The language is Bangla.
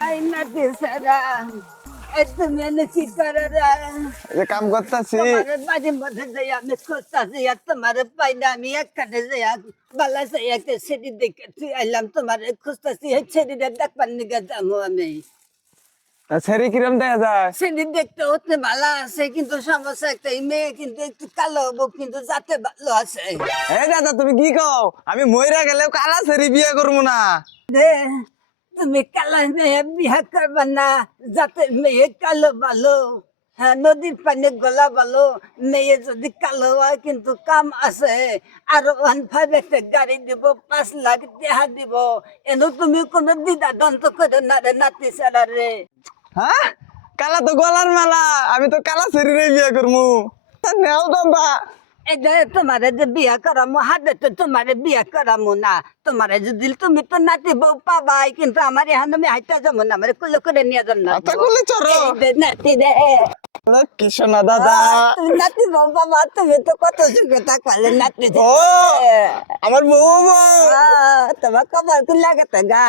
Ay, natin, Sara. Ito mo na si Karara. যে কাম করতেছি তোমার মাঝে মধ্যে যাই আমি খুঁজতেছি আর তোমার পাই না আমি একখানে যাই বালা যাই একটা সেটি দেখে আইলাম তোমার খুঁজতেছি এই সেটিটা দেখবার নিকে যাবো আমি সেরি কিরম দেখা যায়? সেটি দেখতে হতে ভালো আছে কিন্তু সমস্যা একটা এই মেয়ে কিন্তু একটু কালো হবো কিন্তু যাতে ভালো আছে এই দাদা তুমি কি কও? আমি মইরা গেলেও কালা সেরি বিয়ে করবো না। রে তুমি কালো মেয়ে বিয়ে করবা না যাতে মেয়ে কালো ভালো হ্যাঁ নদীর পানি গলা ভালো মেয়ে যদি কালো হয় কিন্তু কাম আছে আর 1.5 একটা গাড়ি দিব 5 লাখ টাকা দিব এনে তুমি কোনো দ্বিধা দন্ত করে না রে নাতি সারা রে হ্যাঁ, কালা তো গলার মালা, আমি তো কালা সেরি রে বিয়ে করবো। নেও দাদা। এই যে তোমারে যে বিয়া করামো হাতে তো তোমারে বিয়া করামো না তোমারে যদি তুমি তো নাতি বউ পাবাই কিন্তু আমার এখন আমি হাইটা যাবো না আমার কুলে করে নিয়ে যান না আচ্ছা করলে চলো। নাতি রে কৃষ্ণ দাদা। তুমি নাতি বউ বাবা তুমি তো কত যোগ্যতা করলে নাতি ও আমার বউ বউ। তোমার কপাল খুলে গেছে গা